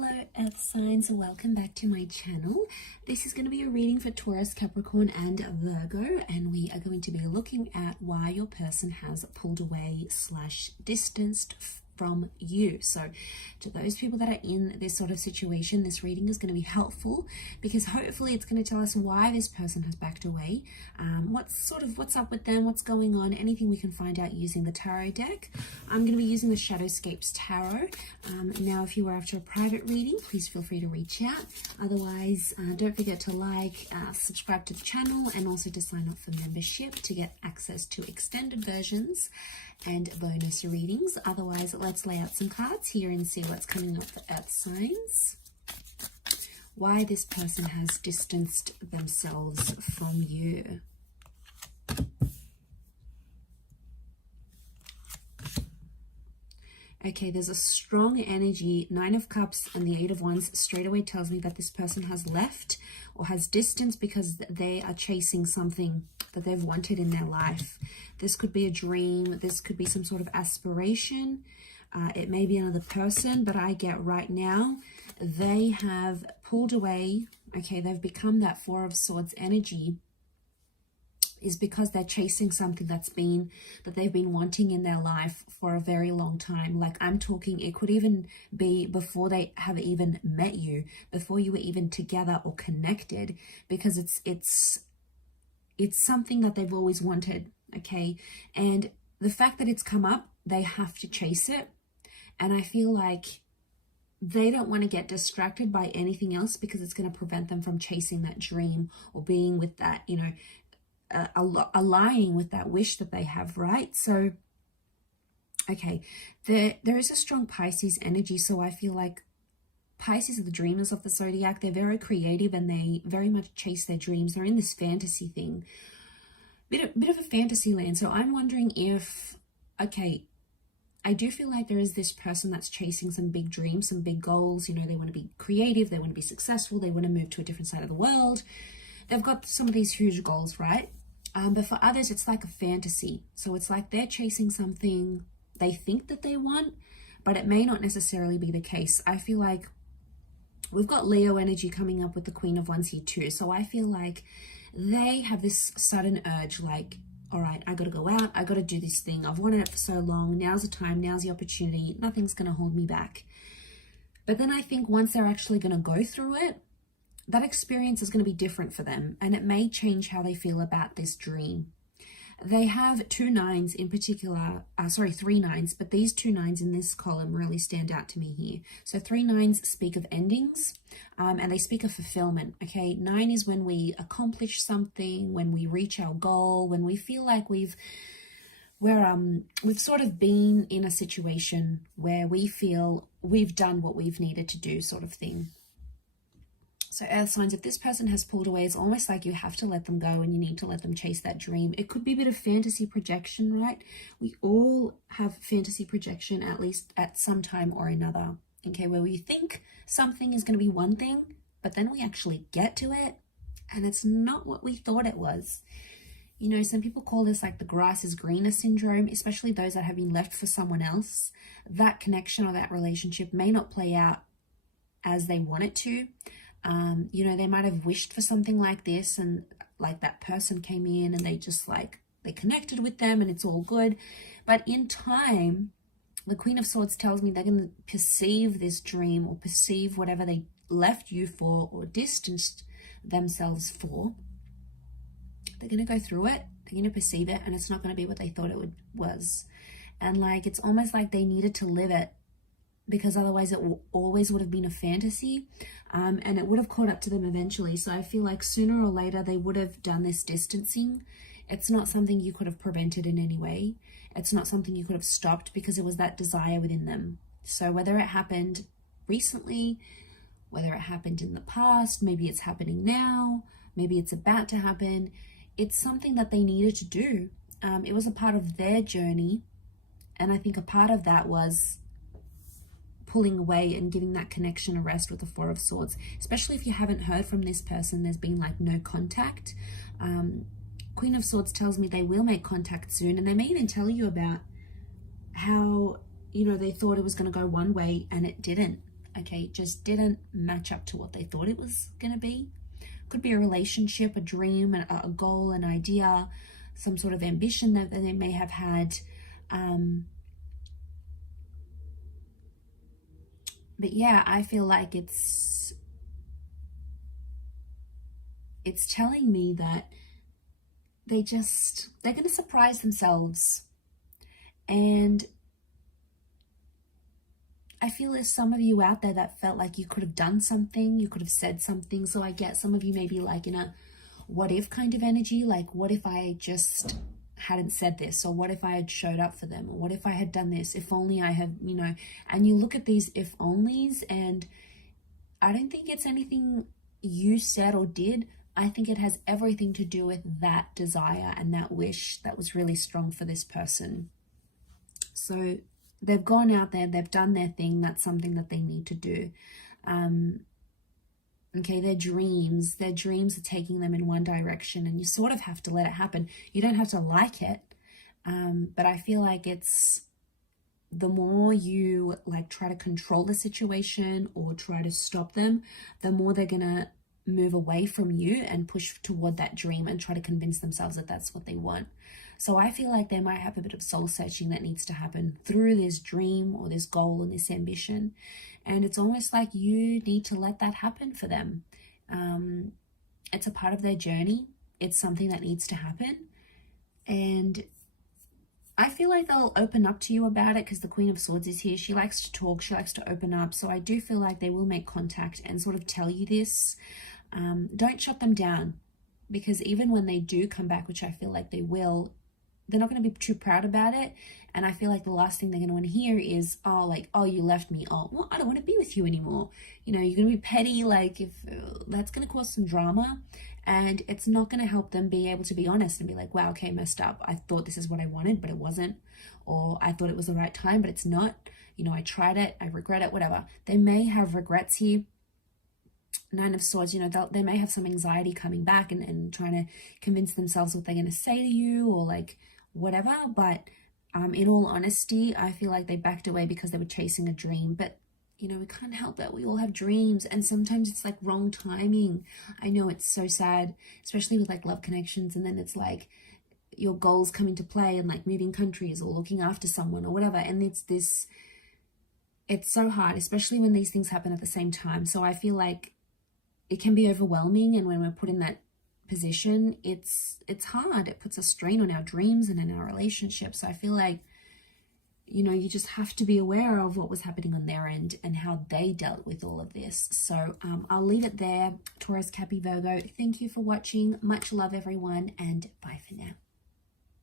Hello Earth signs, welcome back to my channel. This is going to be a reading for Taurus, Capricorn and Virgo, and we are going to be looking at why your person has pulled away / distanced from you. So to those people that are in this sort of situation, this reading is going to be helpful because hopefully it's going to tell us why this person has backed away, what's up with them, what's going on, anything we can find out using the tarot deck. I'm going to be using the Shadowscapes Tarot. Now if you are after a private reading, please feel free to reach out. Otherwise, don't forget to like, subscribe to the channel, and also to sign up for membership to get access to extended versions and bonus readings. Otherwise, let's lay out some cards here and see what's coming up for Earth signs. Why this person has distanced themselves from you. Okay, there's a strong energy. 9 of Cups and the 8 of Wands straight away tells me that this person has left or has distanced because they are chasing something that they've wanted in their life. This could be a dream. This could be some sort of aspiration. It may be another person, but I get right now they have pulled away. Okay, they've become that 4 of Swords energy, is because they're chasing something that they've been wanting in their life for a very long time. Like, I'm talking, it could even be before they have even met you, before you were even together or connected, because it's something that they've always wanted. Okay, and the fact that it's come up, they have to chase it. And I feel like they don't want to get distracted by anything else because it's going to prevent them from chasing that dream or being with that, you know, aligning with that wish that they have, right? So, okay, there is a strong Pisces energy. So I feel like Pisces are the dreamers of the zodiac. They're very creative and they very much chase their dreams. They're in this fantasy thing, bit of a fantasy land. So I'm wondering if, okay, I do feel like there is this person that's chasing some big dreams, some big goals. You know, they want to be creative, they want to be successful, they want to move to a different side of the world. They've got some of these huge goals, right? But for others, it's like a fantasy. So it's like they're chasing something they think that they want, but it may not necessarily be the case. I feel like we've got Leo energy coming up with the Queen of Wands here too. So I feel like they have this sudden urge, like, all right, I got to go out. I got to do this thing. I've wanted it for so long. Now's the time. Now's the opportunity. Nothing's going to hold me back. But then I think once they're actually going to go through it, that experience is going to be different for them, and it may change how they feel about this dream. They have 2 9s in particular, 3 9s, but these 2 9s in this column really stand out to me here. So 3 9s speak of endings, and they speak of fulfillment. Okay, 9 is when we accomplish something, when we reach our goal, when we feel like we've sort of been in a situation where we feel we've done what we've needed to do, sort of thing. So Earth signs, if this person has pulled away, it's almost like you have to let them go and you need to let them chase that dream. It could be a bit of fantasy projection, right? We all have fantasy projection, at least at some time or another. Okay, where we think something is going to be one thing, but then we actually get to it and it's not what we thought it was. You know, some people call this like the grass is greener syndrome, especially those that have been left for someone else. That connection or that relationship may not play out as they want it to. You know, they might have wished for something like this, and like that person came in and they just like, they connected with them and it's all good. But in time, the Queen of Swords tells me they're going to perceive this dream or perceive whatever they left you for or distanced themselves for. They're going to go through it. They're going to perceive it, and it's not going to be what they thought it was. And like, it's almost like they needed to live it, because otherwise it always would have been a fantasy, and it would have caught up to them eventually. So I feel like sooner or later they would have done this distancing. It's not something you could have prevented in any way. It's not something you could have stopped because it was that desire within them. So whether it happened recently, whether it happened in the past, maybe it's happening now, maybe it's about to happen, it's something that they needed to do. It was a part of their journey, and I think a part of that was pulling away and giving that connection a rest with the 4 of Swords. Especially if you haven't heard from this person, there's been like no contact. Queen of Swords tells me they will make contact soon, and they may even tell you about how, you know, they thought it was going to go one way and it didn't. okay? It just didn't match up to what they thought it was going to be. Could be a relationship, a dream, a goal, an idea, some sort of ambition that they may have had. But yeah, I feel like it's telling me that they're going to surprise themselves. And I feel there's some of you out there that felt like you could have done something, you could have said something. So I get some of you maybe like in a what if kind of energy, like what if I just hadn't said this, or what if I had showed up for them, or what if I had done this, if only I had, you know. And you look at these if onlys, and I don't think it's anything you said or did. I think it has everything to do with that desire and that wish that was really strong for this person. So they've gone out there, they've done their thing. That's something that they need to do. Okay, their dreams are taking them in one direction, and you sort of have to let it happen. You don't have to like it, but I feel like it's the more you like try to control the situation or try to stop them, the more they're gonna move away from you and push toward that dream and try to convince themselves that that's what they want. So I feel like they might have a bit of soul searching that needs to happen through this dream or this goal and this ambition. And it's almost like you need to let that happen for them. It's a part of their journey. It's something that needs to happen. And I feel like they'll open up to you about it because the Queen of Swords is here. She likes to talk. She likes to open up. So I do feel like they will make contact and sort of tell you this. Don't shut them down, because even when they do come back, which I feel like they will, they're not going to be too proud about it. And I feel like the last thing they're going to want to hear is, oh, like, oh, you left me. Oh, well, I don't want to be with you anymore. You know, you're going to be petty. Like, if that's going to cause some drama, and it's not going to help them be able to be honest and be like, wow, okay, messed up. I thought this is what I wanted, but it wasn't. Or I thought it was the right time, but it's not. You know, I tried it. I regret it, whatever. They may have regrets here. Nine of Swords, you know, they may have some anxiety coming back and trying to convince themselves what they're going to say to you or like whatever. But in all honesty, I feel like they backed away because they were chasing a dream. But, you know, we can't help that. We all have dreams, and sometimes it's like wrong timing. I know, it's so sad, especially with like love connections. And then it's like your goals come into play and like moving countries or looking after someone or whatever. And it's so hard, especially when these things happen at the same time. So I feel like it can be overwhelming, and when we're put in that position, it's hard. It puts a strain on our dreams and in our relationships. So I feel like, you know, you just have to be aware of what was happening on their end and how they dealt with all of this. So I'll leave it there. Taurus, Cappy, Virgo, thank you for watching. Much love, everyone, and bye for now.